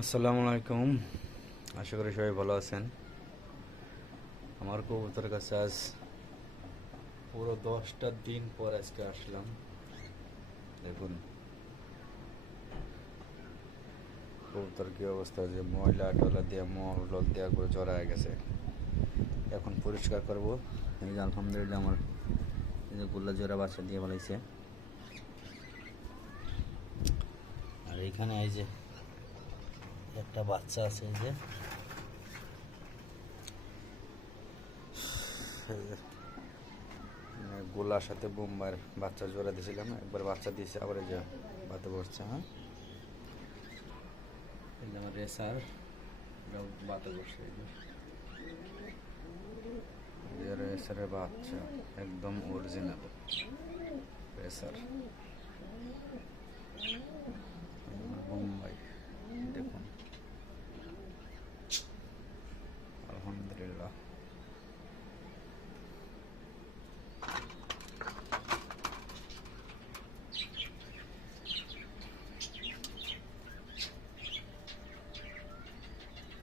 আসসালামু আলাইকুম। আশা করি সবাই ভালো আছেন। আমার কবুতরের কাছে আজ পুরো 10টা দিন পর আজকে আসলাম। দেখুন কবুতর কি অবস্থা, যে ময়লা টয়লা দিয়ে মল দেওয়া করে জড়ায় গেছে। এখন পরিষ্কার করব। এই যে আলহামদুলিল্লাহ আমার এই যে গোল্লা জোড়া বাচ্চা দিয়ে বলাইছে। আর এইখানে এই যে একটা বাচ্চা আছে, এই যে গোলার সাথে বোম্বার বাচ্চা জোড়া দিয়েছিলাম, একবার বাচ্চা দিয়েছে, আবার এই যে বাতে বসছে। হ্যাঁ, এই যে আমার রেসার বাতে বসছে। এই যে রেসারের বাচ্চা একদম অরিজিনাল রেসার বোম্বাই। দেখুন আলহামদুলিল্লাহ।